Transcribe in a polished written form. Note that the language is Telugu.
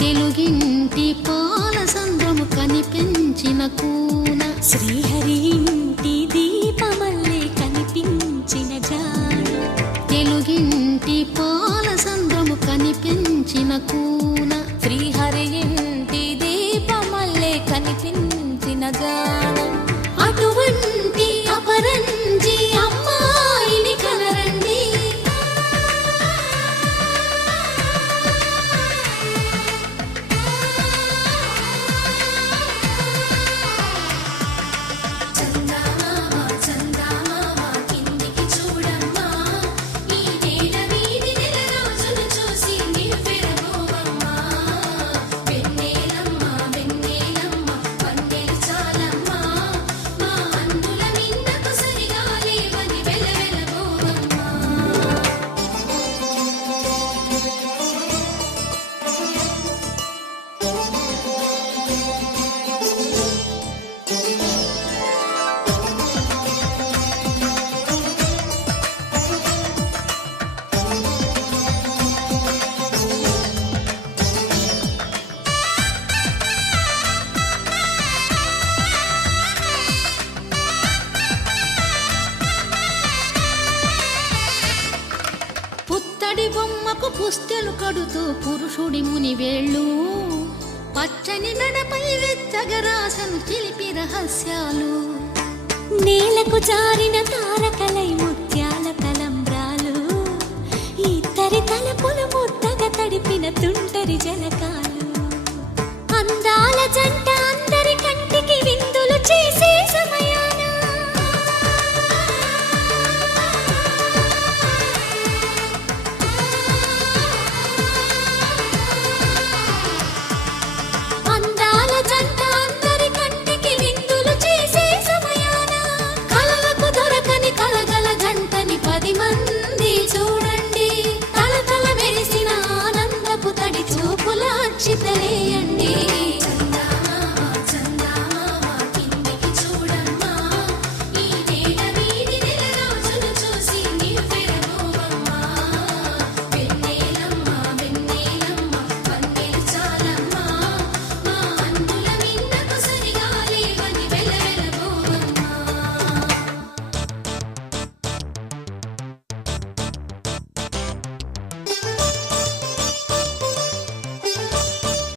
తెలుగింటి పాల సంద్రము కనిపించిన కూన శ్రీహరి ఇంటి దీపమల్లే కనిపించిన జాన తెలుగింటి పాల సంద్రము కనిపించిన కూన శ్రీహరి ఇంటి దీపమల్లే కనిపించిన జాన అటువంటి అపరంజి అమ్మాయిని కనరండి. పుత్తడి బొమ్మకు పుస్తెలు కడుతూ పురుషుడి ముని వేళ్ళు పచ్చని నడపై వెచ్చగరాసను చిలిపి రహస్యాలు నేలకు జారిన తారకలై ముత్యాల కలం